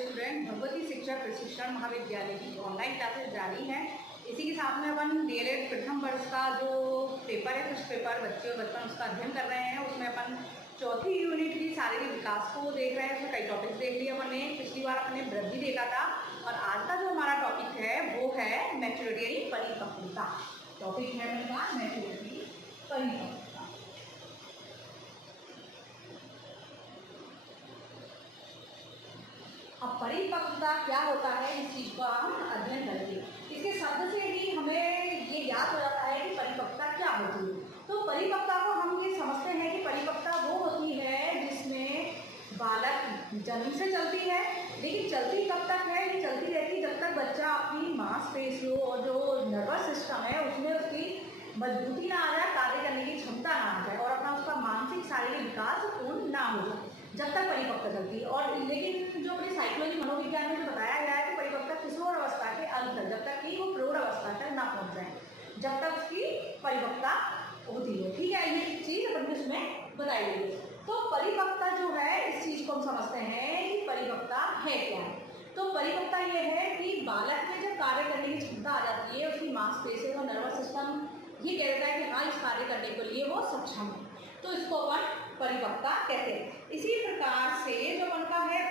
Student, Bhagwati शिक्षा प्रशिक्षण महाविद्यालय की ऑनलाइन क्लासेस जारी हैं। इसी के साथ में अपन डीएलएड प्रथम वर्ष का जो पेपर है, कुछ पेपर बच्चे और बचपन उसका अध्ययन कर रहे हैं। उसमें अपन चौथी यूनिट की शारीरिक विकास को देख रहे हैं। उसमें कई टॉपिक्स देख लिए अपने। पिछली बार अपने वृद्धि देखा था और आज का जो हमारा टॉपिक है वो है मैच्योरिटी यानी परिपक्वता। टॉपिक है अपना मैच्योरिटी परिपक्वता। अब परिपक्वता क्या होता है, इस चीज को हम अध्ययन करेंगे। इसके शब्द से ही हमें ये याद हो जाता है कि परिपक्वता क्या होती है। तो परिपक्वता को हम ये समझते हैं कि परिपक्वता वो होती है जिसमें बालक जन्म से चलती है, लेकिन चलती कब तक है, ये चलती रहती है जब तक बच्चा अपनी मांसपेशियों और जो नर्वस सिस्टम है उसमें उसकी मजबूती ना आ जाए, कार्य करने की क्षमता ना आ जाए और अपना उसका मानसिक शारीरिक विकास पूर्ण ना हो जाए, जब तक परिपक्वता चलती है। और लेकिन जो अपनी साइकोलॉजी मनोविज्ञान में बताया गया है कि परिपक्वता किशोर अवस्था के अंत तक, जब तक कि वो प्रौढ़ अवस्था तक ना पहुंच जाए, जब तक उसकी परिपक्वता होती है। ठीक है, ये चीज अपन इसमें बताई गई है। तो परिपक्वता जो है, इस चीज को हम समझते हैं कि परिपक्वता है क्या है। तो परिपक्वता ये है कि बालक में जब कार्य करने की क्षमता आ जाती है, उसकी मांसपेशियों और नर्वस सिस्टम ये कह देता है कि हाँ, इस कार्य करने के लिए वो सक्षम है, तो इसको अपन परिपक्वता कहते हैं। इसी प्रकार से जो उनका है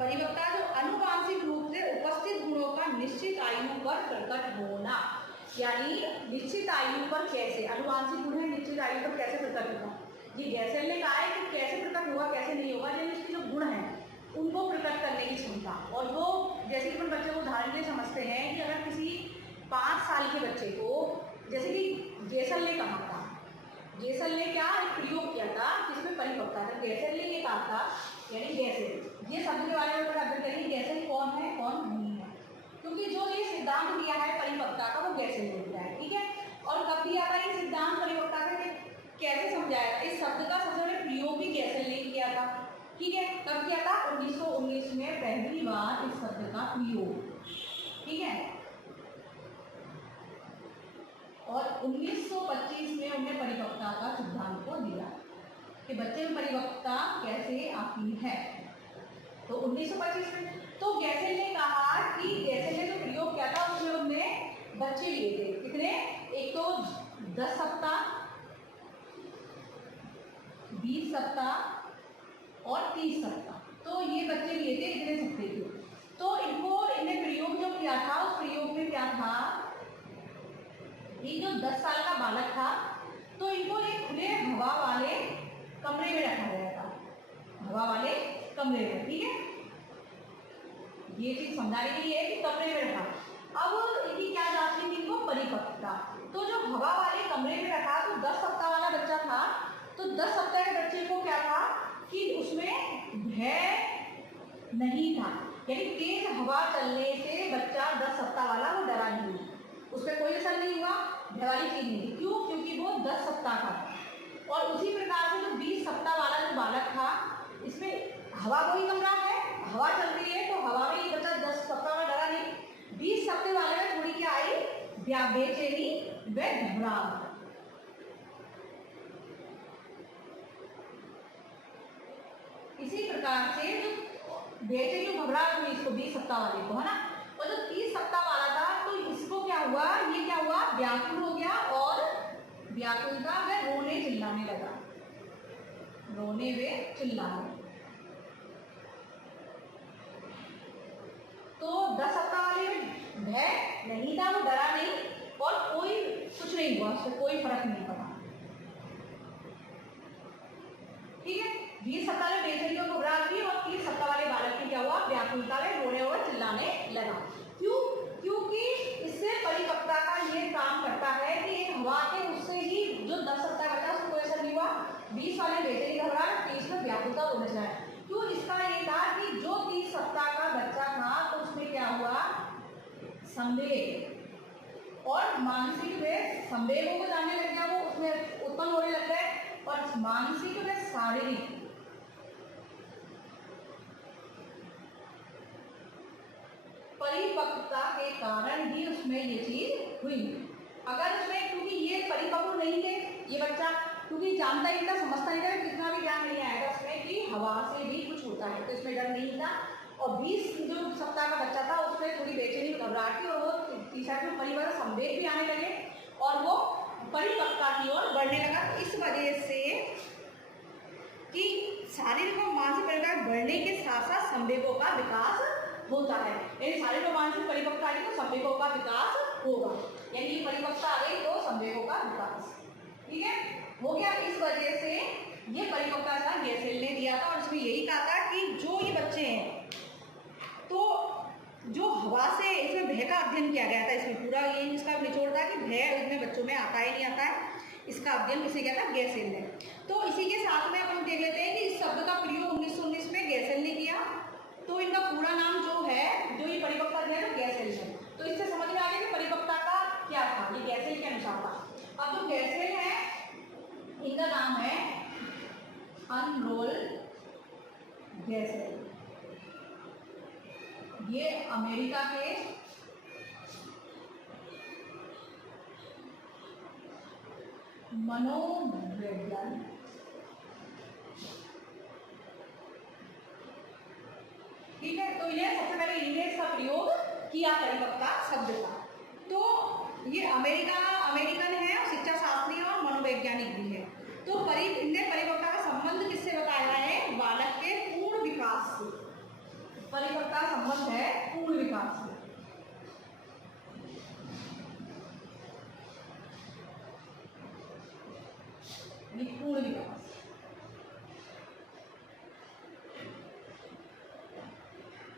परिपक्वता, जो आनुवांशिक रूप से उपस्थित गुणों का निश्चित आयु पर प्रकट होना, यानी निश्चित आयु पर कैसे आनुवांशिक गुण है, निश्चित आयु पर कैसे प्रकट होगा। ये गैसेल ने कहा है कि कैसे प्रकट होगा कैसे नहीं होगा, जब इसके जो गुण हैं उनको प्रकट करने की क्षमता। और वो जैसे कि अपन बच्चे को उदाहरण से समझते हैं कि अगर किसी 5 साल के बच्चे को, जैसे कि गैसेल ने कहा था, गैसेल ने क्या एक प्रयोग किया था जिसमें परिपक्वता था। गैसेल ने ये कहा था, यानी गैसेल, ये शब्द के बारे में अध्ययन करेंगे, गैसेल कौन है कौन नहीं है, क्योंकि जो ये सिद्धांत दिया है परिपक्वता का वो गैसेल ने दिया है। ठीक है, और कब दिया था ये सिद्धांत परिपक्वता का, कैसे समझाया, इस शब्द का सबसे बड़े प्रयोग भी गैसेल ने किया था। ठीक है, कब किया था, 1919 में पहली बार इस शब्द का प्रयोग। ठीक है, और 1925 में उन्हें परिपक्वता का सिद्धांत को दिया कि बच्चे में परिपक्वता कैसे आती है। तो 1925 में तो गैसेल ने कहा कि गैसेल ने जो प्रयोग किया था उसमें उन्होंने बच्चे लिए थे कितने, एक तो 10 सप्ताह, 20 सप्ताह और 30 सप्ताह। तो ये बच्चे लिए थे इतने सप्ताह के। तो इन्हें प्रयोग जो किया था, उस प्रयोग में क्या था, ये जो 10 साल का बालक था तो इनको एक खुले हवा वाले कमरे में रखा गया था, हवा वाले कमरे में। ठीक है, ये चीज समझाने के लिए है कि कमरे में रखा। अब इनकी क्या जांच की थी, इनको परिपक्वता। तो जो हवा वाले कमरे में रखा, तो 10 सप्ताह वाला बच्चा था, तो 10 सप्ताह के बच्चे को क्या था कि उसमें भय नहीं था, यानी तेज हवा चलने से बच्चा 10 सप्ताह वाला वो डरा नहीं, उसमें कोई असर नहीं हुआ, भय वाली चीज नहीं थी। क्यों, क्योंकि वो 10 सप्ताह का था। और उसी प्रकार से जो 20 सप्ताह वाला जो बालक था, इसमें हवा कोई कमरा है, हवा चल रही है, तो हवा में ये बच्चा 10 सप्ताह वाला डरा नहीं। 20 सप्ताह वाले में थोड़ी क्या आई, बेचैनी व घबराहट। इसी प्रकार से जो बेचैनी घबराहट हुई इसको 20 सप्ताह वाले को, है ना। और जो 30 सप्ताह वाला था तो इसको क्या हुआ, ये क्या हुआ, व्याकुल हो गया और व्याकुलता व रोने चिल्लाने लगा, रोने व चिल्लाने। तो 10 सप्ताह वाले में भय नहीं था, वो डरा नहीं और कोई कुछ नहीं हुआ, उससे कोई फर्क नहीं पड़ा। ठीक है, 20 सप्ताह में बेचैनी और घबराहट हुई और 30 सप्ताह वाले बालक में क्या हुआ, व्याकुलता में रोने और चिल्लाने लगा। क्यों, क्योंकि इससे परिपक्वता का ये काम करता है कि एक हवा के उससे ही जो 10 सप्ताह का था उसको कोई असर नहीं हुआ, 20 वाले बेचैनी घबराहट, 30 में व्याकुलता रोने चला। क्यों, इसका ये था कि जो 30 सप्ताह का बच्चा था तो उसमें क्या हुआ, संदेह और मानसिक वे संवेगों को जानने लग गया, वो उसमें उत्पन्न होने लग गए, और मानसिक व शारीरिक परिपक्वता के कारण ही उसमें ये चीज हुई। अगर उसमें, क्योंकि ये परिपक्व नहीं थे, ये बच्चा क्योंकि जानता ही था, समझता ही था, कितना भी ज्ञान नहीं आएगा उसमें कि हवा से भी कुछ होता है, तो इसमें डर नहीं था और 20 जो सप्ताह का बच्चा था उसमें थोड़ी बेचैनी घबराहट थी और वो तीसरा जो परिवार संवेग भी आने लगे और वो परिपक्वता की ओर बढ़ने लगा। इस वजह से कि शारीरिक और मानसिक परिपक्वता बढ़ने के साथ साथ संवेगों का विकास होता है। यानी शारीरिक और मानसिक परिपक्वता आई तो संवेगों का विकास होगा, यानी ये परिपक्वता आ गई तो संवेगों का विकास, ठीक है, हो गया। इस वजह से ये परिपक्वता का गैसेल ने दिया था और इसमें यही कहा था कि जो ये बच्चे हैं तो जो हवा से इसमें भय का अध्ययन किया गया था, इसमें पूरा ये इसका निचोड़ था कि भय इसमें बच्चों में आता है नहीं आता है, इसका अध्ययन किसे किया था, गैसेल ने। तो इसी के साथ में अपन देख लेते हैं कि इस शब्द का प्रयोग 1919 में गैसेल ने किया। तो इनका पूरा नाम जो है, जो ये परिपक्वता है तो गैसेल है। तो इससे समझ में आ गया कि परिपक्वता का क्या था, ये गैसेल के अनुसार था। अब जो गैसेल है इनका नाम है अनरोल गैसेल। ये अमेरिका के मनोवैज्ञानिक, ठीक है। तो ये सबसे पहले इन्हें इसका प्रयोग किया परिपक्वता शब्द का। तो ये अमेरिकन है और शिक्षा शास्त्री और मनोवैज्ञानिक भी है। तो इनने परिपक्वता का संबंध किससे बताया है, बालक के पूर्ण विकास से। परिपक्वता का संबंध है पूर्ण विकास से। पूर्ण विकास,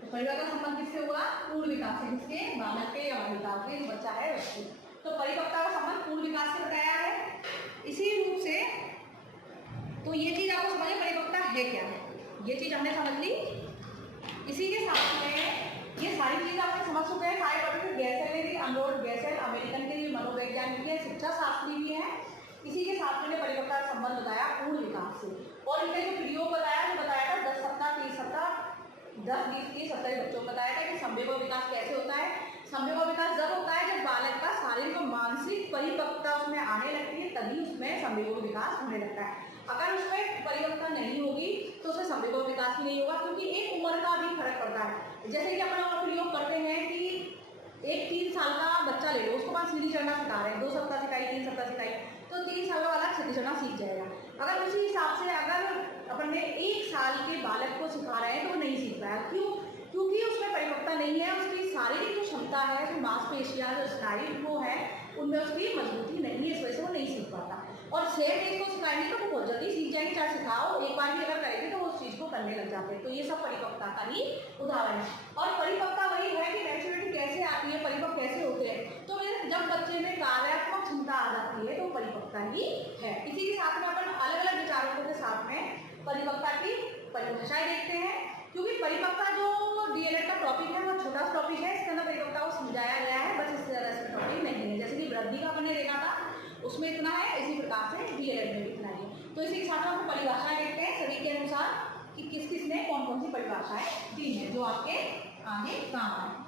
तो परिपक्वता का संबंध किससे हुआ, पूर्ण विकास से। किसके, बालक के या बालिका के, जो बच्चा है उसके। तो परिपक्वता का संबंध पूर्ण विकास से बताया है। इसी रूप से तो ये चीज आपको समझे परिपक्वता है क्या है, ये चीज हमने समझ ली। इसी के साथ में ये सारी चीज आपने समझ चुके हैं। सारे टॉपिक गैसेल ने भी, अनरोल गैसेल अमेरिकन के भी मनोवैज्ञानिक है, शिक्षा शास्त्री भी है। इसी के साथ में परिपक्वता का संबंध बताया पूर्ण विकास से। और इनका जो प्रयोग बताया था 10 सप्ताह 30 सप्ताह 10 20 30 70 बच्चों को बताया था कि संवेगों विकास कैसे होता है। संवेगों विकास जब होता है जब बालक का शारीरिक और मानसिक परिपक्वता उसमें आने लगती है, तभी उसमें संवेगों विकास होने लगता है। अगर उसमें परिपक्वता नहीं होगी तो उसमें संवेगों विकास भी नहीं होगा, क्योंकि एक उम्र का भी फर्क पड़ता है। जैसे कि अपन प्रयोग करते हैं कि एक 3 साल का बच्चा ले लो, उसको पास सीढ़ी चढ़ना सिखा रहे हैं, 2 सप्ताह सिखाई 3 सप्ताह सिखाई, तो 3 साल वाला सीढ़ी चढ़ना सीख जाएगा। अगर उसी हिसाब से अगर अपन ने 1 साल के बालक को सिखा रहे हैं तो वो नहीं सीख पाया। क्यों, क्योंकि उसमें परिपक्वता नहीं है, उसकी शारीरिक जो क्षमता है, जो मांसपेशियां, जो स्नायु वो है, उनमें उसकी मजबूती नहीं है, इस वजह से वो नहीं सीख पाता। और सेम एज को सिखाएंगे तो वो बहुत जल्दी सीख जाएंगे, चाहे सिखाओ एक बार भी अगर करेंगे तो वो उस चीज़ को करने लग जाते हैं। तो ये सब परिपक्वता का ही उदाहरण है। और परिपक्वता वही है कि मैच्योरिटी कैसे आती है, परिपक्व कैसे होते हैं। तो जब बच्चे में कार्यात्मक क्षमता आ जाती है तो परिपक्वता ही है। इसी के साथ में अपन अलग अलग विचारों के साथ में परिपक्वता की परिभाषाएं देखते हैं, क्योंकि परिपक्वता जो डीएलएड का टॉपिक है वो छोटा टॉपिक है, इसके अंदर परिपक्वता को समझाया गया है, बस इससे ज़्यादा इसमें टॉपिक नहीं है। जैसे कि वृद्धि का हमने देखा था उसमें इतना है, इसी प्रकार से डीएलएड में भी इतना है। तो इसी के साथ में हम परिभाषाएं देखते हैं सभी के अनुसार कि किस किस ने कौन कौन सी परिभाषाएं दी हैं जो आपके आगे काम आए।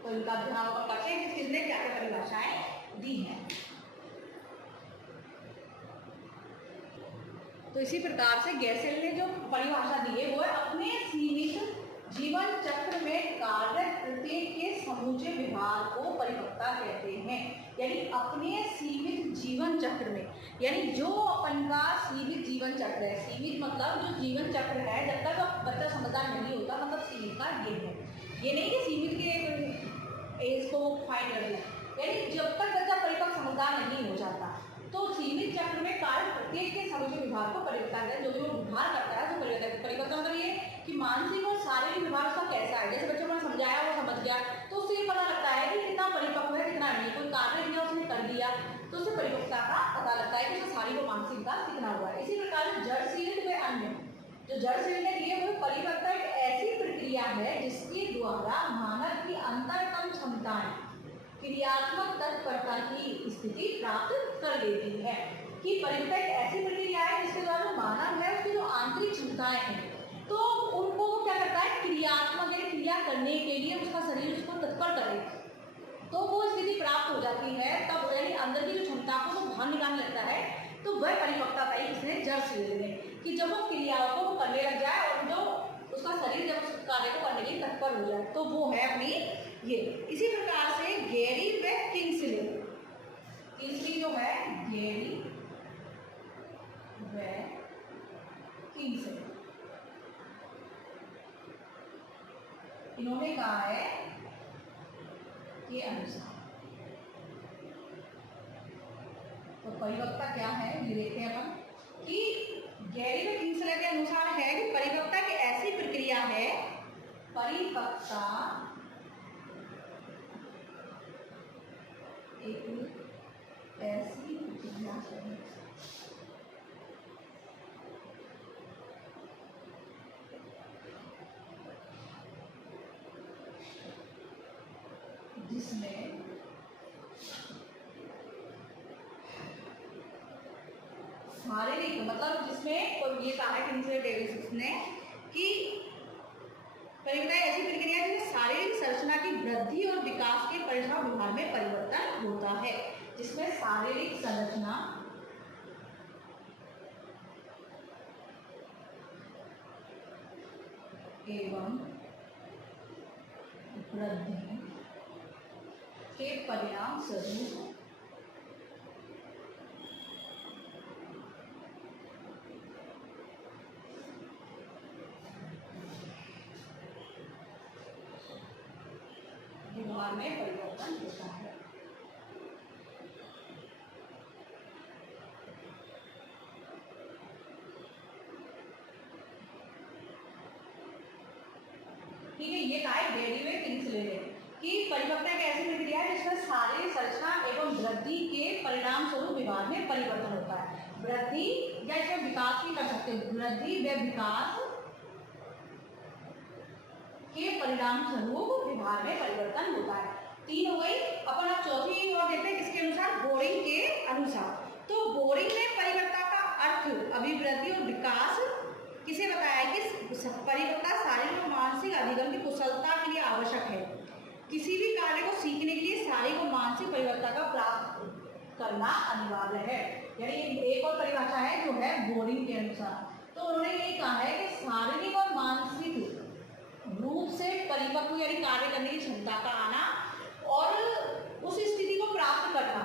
तो इनका ध्यान करते हैं कि किसने क्या क्या परिभाषाएं दी हैं। तो इसी प्रकार से गैसेल ने जो परिभाषा दी है वो है अपने सीमित जीवन चक्र में कार्य प्रत्येक के समूचे विभाग को परिपक्वता कहते हैं। यानी अपने सीमित जीवन चक्र में, यानी जो अपन का सीमित जीवन चक्र है, सीमित मतलब जो जीवन चक्र है जब तक बच्चा समझदार नहीं होता, मतलब सीमित का ये है, ये नहीं कि सीमित के एज को फाइन कर दिया, यानी जब तक बच्चा परिपक्व समझदार नहीं हो जाता तो सीमित चक्र में कार्य प्रत्येक के समूचे विभाग को परिपक्वता है। जो भी वो विभाग करता है तो परिपक्वता मतलब ये कि मानसिक और शारीरिक विभाग उसका कैसा है। जैसे बच्चों को समझाया वो समझ गया तो उससे ये पता लगता है कि कितना परिपक्व है कितना नहीं। कोई कार्य दिया उसने कर दिया तो उससे परिपक्वता का पता लगता है कि उसका शारीरिक और मानसिक विकास कितना हुआ है। इसी प्रकार जड़शील व अन्य जो जड़शील ने लिए वो परिपक्वता एक ऐसी प्रक्रिया है जिसके द्वारा मानव की अंतरतम क्षमताएं क्रियात्मक तत्परता की स्थिति प्राप्त कर लेती है। कि परिपक्वता एक ऐसी प्रक्रिया है जिसके द्वारा मानव है उसकी जो आंतरिक क्षमताएं हैं तो उनको वो क्या करता है, क्रियात्मक या क्रिया करने के लिए उसका शरीर उसको तत्पर करे तो वो स्थिति प्राप्त हो जाती है। तब यानी अंदर की जो क्षमता को वो बाहर निकालने लगता है तो वह परिपक्वता का ही इसने जड़ से लेने कि जब वो क्रियाओं को करने लग जाए और जो उसका शरीर जब उस कार्य को करने के लिए तत्पर हो जाए तो वो है अपनी ये। इसी प्रकार से गेरी व किंग्सले, किंग्सली जो है गेरी व किंग्सले इन्होंने कहा है के अनुसार तो परिपक्वता क्या है ये देखते हैं अपन कि गैरी व किंग्सले के अनुसार है कि परिपक्वता की ऐसी प्रक्रिया है, परिपक्वता एक ऐसी प्रक्रिया है जिसमें शारीरिक मतलब जिसमें और ये कहा है किंग्सले डेविस ने कि परिपक्वता ऐसी प्रक्रिया है जिसमें शारीरिक संरचना की वृद्धि और विकास के परिणाम व्यवहार में परिवर्तन होता है, जिसमें शारीरिक संरचना एवं वृद्धि के परिणाम स्वरूप व्यवहार में परिवर्तन होता है। ठीक है, ये कहा है गैरी व किंग्सले ने कि परिपक्वता एक ऐसी प्रक्रिया है जिसमें शारीरिक संरचना एवं वृद्धि के परिणाम स्वरूप व्यवहार में परिवर्तन होता है। वृद्धि या इसमें विकास भी कर सकते हैं, वृद्धि व विकास के परिणाम स्वरूप व्यवहार में परिवर्तन होता है। 3 हो गई। अपन अब चौथी और देखते हैं किसके अनुसार, बोरिंग के अनुसार। तो बोरिंग ने परिपक्वता का अर्थ अभिवृद्धि और विकास किसे बताया कि परिपक्वता शारीरिक और मानसिक अधिगम की कुशलता के लिए आवश्यक है। किसी भी कार्य को सीखने के लिए शारीरिक और मानसिक परिपक्वता का प्राप्त करना अनिवार्य है। यानी एक और परिभाषा है जो है बोरिंग के अनुसार। तो उन्होंने ये कहा है कि शारीरिक और मानसिक रूप से परिपक्व यानी कार्य करने की क्षमता का आना और उस स्थिति को प्राप्त करना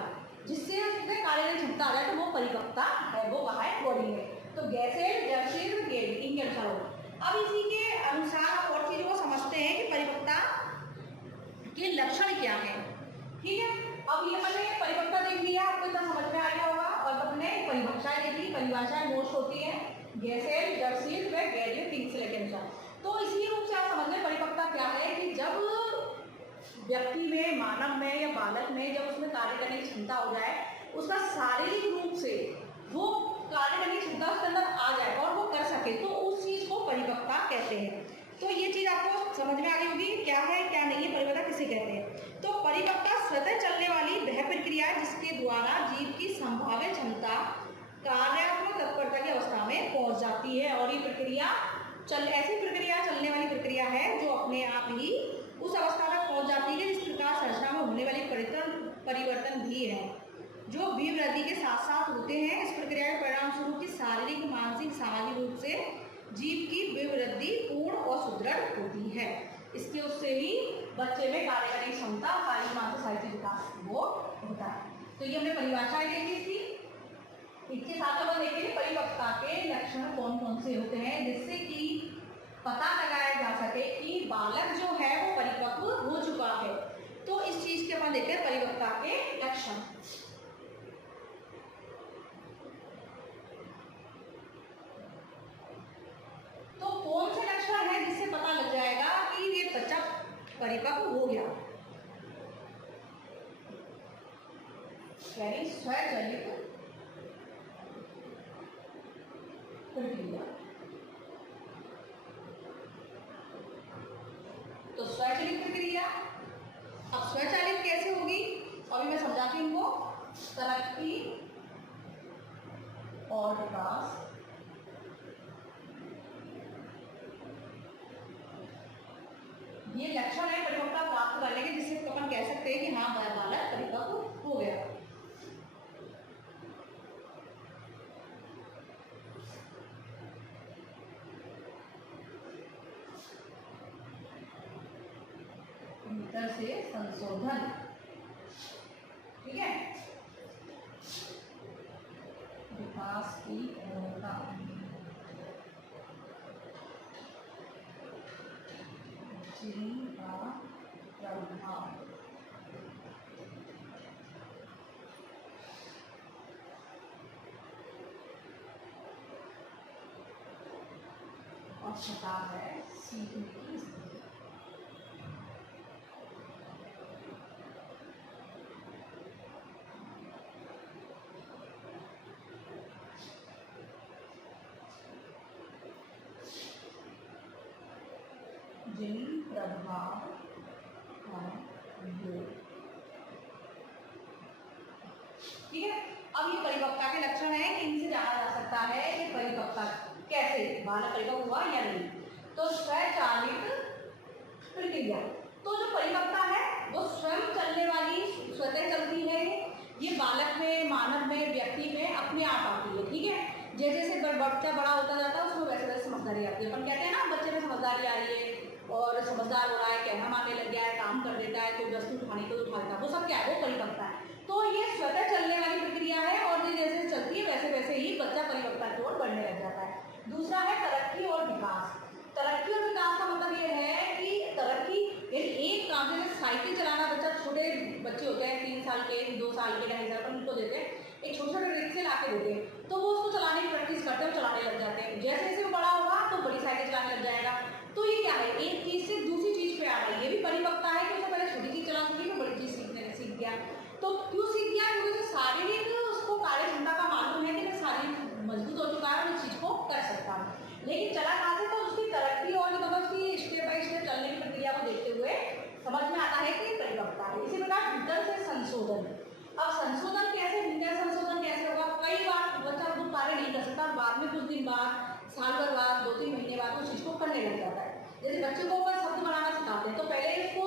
जिससे उसमें कार्य करने की क्षमता आ जाए तो वो परिपक्वता है, वो कहा है बॉडी में। तो गैसेल जर्सील गेल इनके अनुसार हो। अब इसी के अनुसार और चीजों को समझते हैं कि परिपक्वता के लक्षण क्या है। ठीक है, अब ये मैंने परिपक्वता देख लिया, आपको इतना समझ में आ गया होगा। और अपने परिभाषाएं देख ली, परिभाषाएं मोस्ट होती है गैसेल जर्सील व गैरियो किंग्सले के अनुसार। तो इसी रूप से आप समझ लें परिपक्वता क्या है कि जब व्यक्ति में, मानव में या बालक में जब उसमें कार्य करने की क्षमता हो जाए, उसका शारीरिक रूप से वो कार्य करने की क्षमता उसके अंदर आ जाए और वो कर सके, तो उस चीज को परिपक्वता कहते हैं। तो ये चीज आपको समझ में आ गई होगी क्या है क्या नहीं है, परिपक्वता किसे कहते हैं। तो परिपक्वता स्वतः चलने वाली वह प्रक्रिया है जिसके द्वारा जीव की संभावित क्षमता कार्यात्मक तत्परता की अवस्था में पहुंच जाती है। और ये प्रक्रिया ऐसी प्रक्रिया चलने वाली प्रक्रिया है जो अपने आप ही उस अवस्था में पहुंच जाती है जिस प्रकार संरचना में होने वाली परिवर्तन भी है जो विवृद्धि के साथ साथ होते हैं। इस प्रक्रिया के परिणाम स्वरूप की शारीरिक, मानसिक, सामाजिक रूप से जीव की विवृद्धि पूर्ण और सुदृढ़ होती है। इसके उससे ही बच्चे में कार्य करने की क्षमता, शारीरिक, मानसिक, साहित्यिक विकास वो होता है। तो ये हमने परिभाषाएं देखी थी। इसके साथ अपन देखेंगे परिपक्वता के लक्षण कौन कौन से होते हैं जिससे कि पता लगाया जा सके कि बालक जो है वो परिपक्व हो चुका है। तो इस चीज के अपन देखते हैं परिपक्वता के लक्षण। तो कौन से लक्षण है जिससे पता लग जाएगा कि ये बच्चा परिपक्व हो गया। यानी स्वचालित प्रक्रिया। तो स्वचालित प्रक्रिया, अब स्वचालित कैसे होगी और विकास। ये लक्षण है परिपक्वता प्राप्त करने के, जिससे अपन कह सकते हैं कि हाँ बालक परिपक्व हो गया। भीतर से संशोधन, ठीक है, विकास की पूर्णता, जिनका प्रभाव और क्षमता है सीखने की स्थिति। जिन प्रभाव ठीक है। अब ये परिपक्वता के लक्षण है कि इनसे जाना जा सकता है कि परिपक्वता कैसे, बालक परिपक्व हुआ या नहीं। तो स्वचालित प्रक्रिया, तो जो परिपक्वता है वो स्वयं चलने वाली, स्वतः चलती है। ये बालक में, मानव में, व्यक्ति में अपने आप आती है, ठीक है। जैसे जैसे बच्चा बड़ा होता जाता है उसमें वैसे वैसे समझदारी आती है। अपन कहते हैं ना बच्चे में समझदारी आ रही है और समझदार हो रहा है, कहना मानने लग गया है, काम कर देता है, कोई वस्तु उठाने को उठाता है, वो सब क्या है, वो परिपक्वता है। तो ये स्वतः चलने वाली प्रक्रिया है और ये जैसे चलती है वैसे वैसे ही बच्चा परिपक्वता की ओर बढ़ने लग जाता है। दूसरा है तरक्की और विकास। तरक्की और विकास का मतलब ये है कि तरक्की एक काम, जैसे साइकिल चलाना बच्चा, छोटे बच्चे होते हैं 3 साल के, 2 साल के, 2.5 साल पर उनको देते हैं, एक छोटे छोटे रिक्शे ला के देते हैं, तो वो उसको चलाने की प्रैक्टिस करते हैं, चलाने लग जाते हैं। जैसे जैसे वो बड़ा होगा तो बड़ी साइकिल चलाने लग जाएगा। तो ये क्या है, एक चीज़ से दूसरी चीज़ पे आ रहा है। ये भी परिपक्वता है कि उसने पहले छोटी चीज़ चला सकी तो बड़ी चीज़ सीख गया। तो क्यों सीख गया, क्योंकि जो शारीरिक उसको कार्य क्षमता का मालूम है कि मैं शारीरिक मजबूत हो चुका है, उस चीज़ को कर सकता हूँ। लेकिन चला कहाँ से, तो उसकी तरक्की और मतलब उसकी स्टेप बाई स्टेप चलने की प्रक्रिया को देखते हुए समझ में आता है कि परिपक्वता है। इसी प्रकार भीतर से संशोधन। अब संशोधन कैसे, भीतर संशोधन कैसे होगा, कई बार बच्चा खुद कार्य नहीं कर सकता, बाद में कुछ दिन बाद, साल भर बाद, 2-3 महीने बाद उस चीज़ को करने लग जाता है। जैसे बच्चे को ऊपर शब्द बनाना सिखाते हैं तो पहले उसको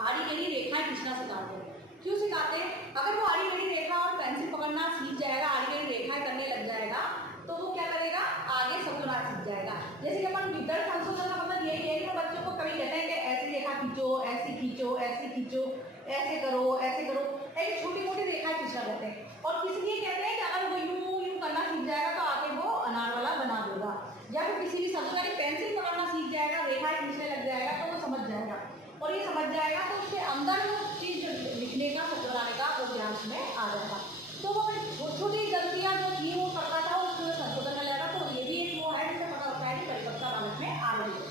आड़ी टेढ़ी रेखाएं खींचना सिखाते हैं। क्यों सिखाते हैं, अगर वो आड़ी टेढ़ी रेखा और पेंसिल पकड़ना सीख जाएगा, आड़ी टेढ़ी रेखाएं करने लग जाएगा, तो वो क्या करेगा, आगे शब्द बनाना सीख जाएगा। जैसे कि अपन भीतर संशोधन का मतलब यही है कि बच्चों को कभी कहते हैं कि ऐसी रेखा खींचो, ऐसी खींचो, ऐसी खींचो, ऐसे करो, ऐसे करो, ऐसी छोटी मोटी रेखाएं खींचना कहते हैं। और किसी ये कहते हैं कि अगर वो यूं करना सीख जाएगा तो आगे वो अनार वाला बना देगा। या फिर किसी भी शब्द का पेंसिल पकड़ना सीख जाएगा, रेखाएं खींचने लग जाएगा तो वो समझ जाएगा, और ये समझ जाएगा तो उसके अंदर वो चीज़ लिखने का, शब्द बनाने का वो ज्ञान में आ जाएगा। तो वो छोटी छोटी गलतियाँ जो थी वो करता था उसमें संशोधन कर जाएगा। तो ये भी एक वो है जिससे पता होता है कि परिपक्वता बालक में आ रही है।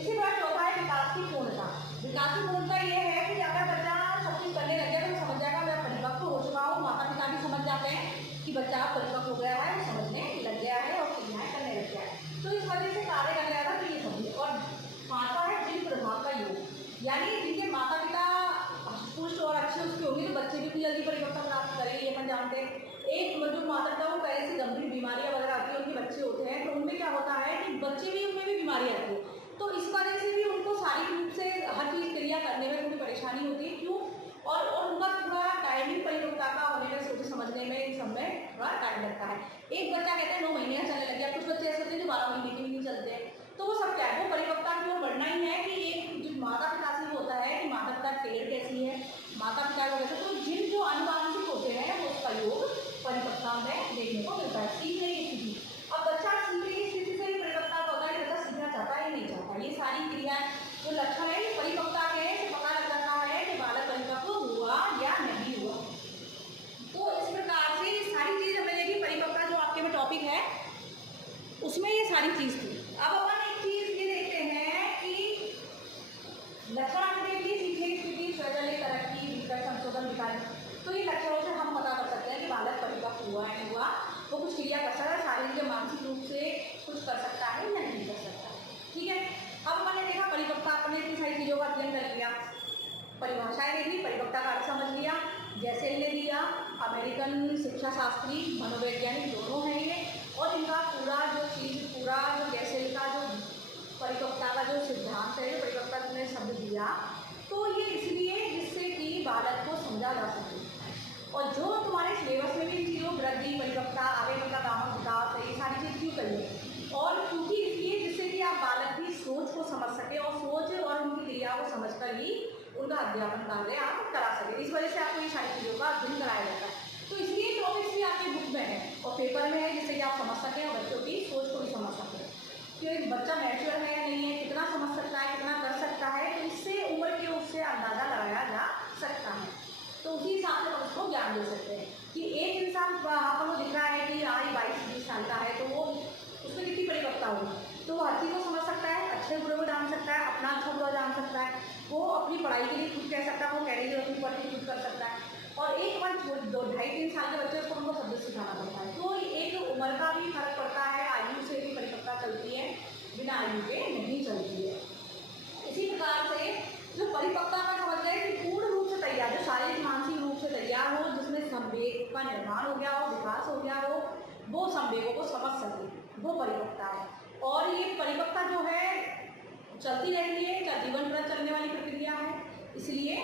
इसी प्रकार चौथा है विकास की पूर्णता। विकास की पूर्णता ये है कि अगर बच्चा सब चीज़ करने लग जाए तो समझ जाएगा मैं परिपक्व हो चुका हूँ। माता पिता भी समझ जाते हैं कि बच्चा परिपक्व हो गया है, वो समझने लग गया है और क्रियाएं करने लग गया है। तो इस वजह से कार्य कर जाएगा। तो ये समझिए। और पांचवा है जिन प्रभाव का योग, यानी जिनके माता पिता पुष्ट और अच्छे उसके होंगे तो बच्चे भी जल्दी परिवर्तन प्राप्त करेंगे। अपन जानते हैं एक जो माता पिता को पहले से गंभीर बीमारियां वगैरह आती है, उनके बच्चे होते हैं तो उनमें क्या होता है कि बच्चे भी, उनमें भी बीमारी आती है। तो इस वजह से भी उनको शारीरिक रूप से हर चीज़ क्रिया करने में उनकी परेशानी होती है। क्यों, और उनका थोड़ा टाइमिंग परिपक्वता का होने में, सोचे समझने में, इन सब में थोड़ा टाइम लगता है। एक बच्चा कहते हैं 9 महीने का चलने लग गया, कुछ बच्चे ऐसे होते हैं जो 12 महीने के भी नहीं चलते हैं। तो वो सब क्या है, वो परिपक्वता की ओर बढ़ना ही है। कि एक जो माता पिता से होता है कि माता पिता टेढ़ कैसी है, माता पिता को वैसे, तो जिन जो आनुवांशिक होते हैं वो उसका योग परिपक्वता में देखने को मिलता है। सीखने की स्थिति, अब बच्चा सीखने की स्थिति से भी परिपक्वता होता है कि बच्चा सीखना चाहता है या नहीं चाहता। ये सारी क्रियाएं जो लक्षण है परिपक्वता के पता लग जाता है कि बालक परिपक्व हुआ या नहीं हुआ। तो इस प्रकार से ये सारी चीज़ हमें देखिए, परिपक्वता जो आपके में टॉपिक है उसमें ये सारी चीज़ थी। अब अपन एक चीज़ ये देखते हैं कि लक्षण आपने देख लिए, सीखने की स्थिति, स्वचालित तरक्की, भीतर संशोधन, विकास। तो ये लक्षणों से हम पता कर सकते हैं कि बालक परिपक्व हुआ है नहीं हुआ, वो कुछ क्रिया कर सकता है, शारीरिक या मानसिक रूप से कुछ कर सकता है या नहीं कर सकता। ठीक है। अब मैंने देखा परिपक्वता, अपने इतनी सारी चीज़ों का अध्ययन कर लिया, परिभाषाएं देख ली, परिपक्वता का अर्थ समझ लिया। जैसे इन्हें दिया अमेरिकन शिक्षा शास्त्री, मनोवैज्ञानिक दोनों हैं ये, और इनका पूरा जो गैसेल का जो परिपक्वता का जो सिद्धांत है, परिपक्वता ने शब्द दिया, तो ये इसलिए जिससे कि बालक को समझा जा सके। और जो तुम्हारे सिलेबस में भी चीज़ों वृद्धि, परिपक्वता, आगे का गाँव विकास है, ये सारी चीज़ क्यों करिए, और क्योंकि इसलिए जिससे कि आप बालक की सोच को समझ सके और सोच और उनकी क्रिया को समझकर ही उनका अध्यापन कार्य आप करा सके। इस वजह से आपको ये सारी चीज़ों का अध्ययन कराया जाता है। तो इसलिए टॉपिक्स भी आपके बुक में है और पेपर में है, जिससे कि आप समझ सकें और बच्चों की सोच को भी समझ सकें कि एक बच्चा मैच्योर है या नहीं है, कितना समझ सकता है, कितना कर सकता है। तो इससे उम्र के उससे अंदाज़ा लगाया जा सकता है। तो उसी हिसाब से हम उसको ज्ञान दे सकते हैं कि एक इंसान वहाँ पर वो दिख रहा है कि आज 22-20 साल का है, तो वो उसमें कितनी परिपक्वता होगी, तो वो हर चीज़ को समझ सकता है, अच्छे बुरे को जान सकता है, अपना अच्छा बुरा जान सकता है, वो अपनी पढ़ाई के लिए खुद कह सकता है, वो कैरियर अपनी पढ़ के खुद कर सकता है। और एक बार 2-2.5-3 साल के बच्चे को उनको शब्द सिखाना पड़ता है। तो एक उम्र का भी फर्क पड़ता है, आयु से भी परिपक्वता चलती है, बिना आयु के नहीं चलती है। इसी प्रकार से जो परिपक्वता का समझ रहे हैं कि पूर्ण रूप से तैयार, जो शारीरिक मानसिक रूप से तैयार हो, जिसमें संवेग का निर्माण हो गया हो, विकास हो गया हो, वो संवेगों को समझ सके, वो परिपक्वता है। और ये परिपक्वता जो है चलती रहती है, क्या जीवन भर चलने वाली प्रक्रिया है। इसलिए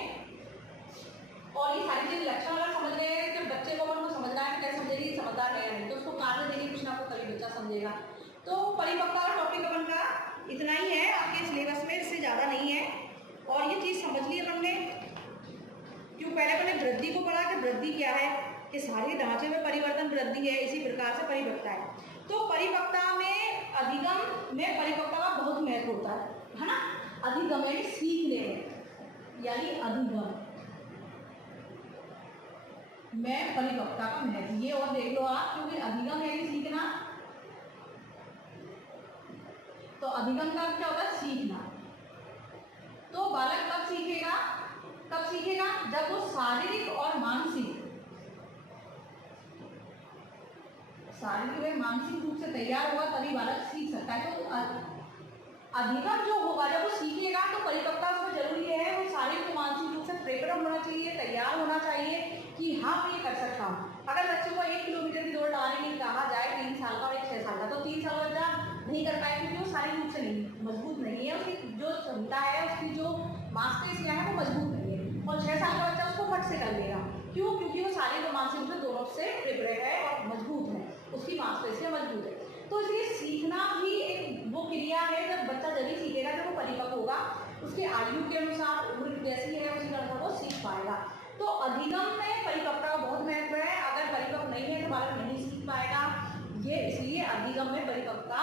और ये सारी चीज़ लक्षण अगर समझ रहे हैं कि बच्चे को अगर उनको समझना है, कैसे समझेगी, समझदार है या नहीं, तो उसको कार्य देंगे कुछ ना कुछ, तभी बच्चा समझेगा। तो परिपक्वता का टॉपिक अपन का इतना ही है आपके सिलेबस में, इससे ज़्यादा नहीं है। और ये चीज़ समझ ली अपन ने, क्यों पहले अपने वृद्धि को पढ़ा कि वृद्धि क्या है, कि सारे ढांचे में परिवर्तन वृद्धि है, इसी प्रकार से परिपक्वता है। तो परिपक्वता में अधिगम में परिपक्वता का बहुत महत्व होता है ना। अधिगम यानी सीखने में, यानी अधिगम में परिपक्वता का महत्व, ये और देख लो आप, क्योंकि अधिगम यानी सीखना, तो अधिगम का क्या होता है, सीखना। तो बालक कब सीखेगा, जब वो शारीरिक और मानसिक मानसिक रूप से तैयार होगा, तभी बालक सीख सकता है। तो अधिगम जो होगा, जब वो सीखेगा, तो परिपक्वता उसमें जरूरी है, वो शारीरिक मानसिक रूप से प्रेरित होना चाहिए, तैयार होना चाहिए कि हाँ मैं ये कर सकता हूँ। अगर बच्चे को 1 किलोमीटर की दौड़ लगाने के लिए कहा जाए 3 साल का और 6 साल का, तो 3 साल का बच्चा नहीं कर पाए, क्योंकि वो शारीरिक रूप से नहीं मजबूत नहीं है, उसकी जो क्षमता है, उसकी जो मांसपेशियां है वो मजबूत नहीं है। और 6 साल का बच्चा उसको फट से कर लेगा, क्यों, क्योंकि वो शारीरिक और मानसिक रूप से दोनों से प्रिपेयर है और मजबूत है, उसकी मांसपेशियां मजबूत है। तो इसलिए सीखना भी एक वो क्रिया है, जब बच्चा जब ही सीखेगा जब वो परिपक्व होगा, उसके आयु के अनुसार उम्र जैसी है उसी तरह वो सीख पाएगा। तो अधिगम में परिपक्वता का बहुत महत्व है, अगर परिपक्व नहीं है तो बालक नहीं सीख पाएगा, ये इसलिए अधिगम में परिपक्वता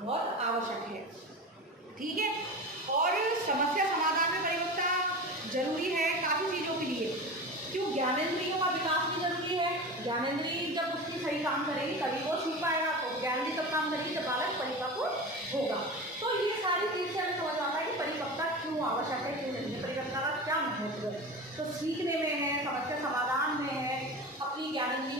बहुत आवश्यक है। ठीक है। और समस्या समाधान में परिपक्वता जरूरी है काफ़ी चीज़ों के लिए, क्यों, ज्ञानेंद्रियों का विकास भी जरूरी है। ज्ञानेंद्रिय जब उसकी सही काम करेगी तभी वो सीख पाएगा, तो ज्ञानेंद्रिय तब काम करेगी जब बालक परिपक्व होगा। तो ये सारी चीज़ से हमें समझ आता है कि परिपक्वता क्यों आवश्यक है, क्यों नहीं है, परिपक्वता का क्या महत्व है। तो सीखने में है, समस्या समाधान में है, अपनी ज्ञानेंद्रिय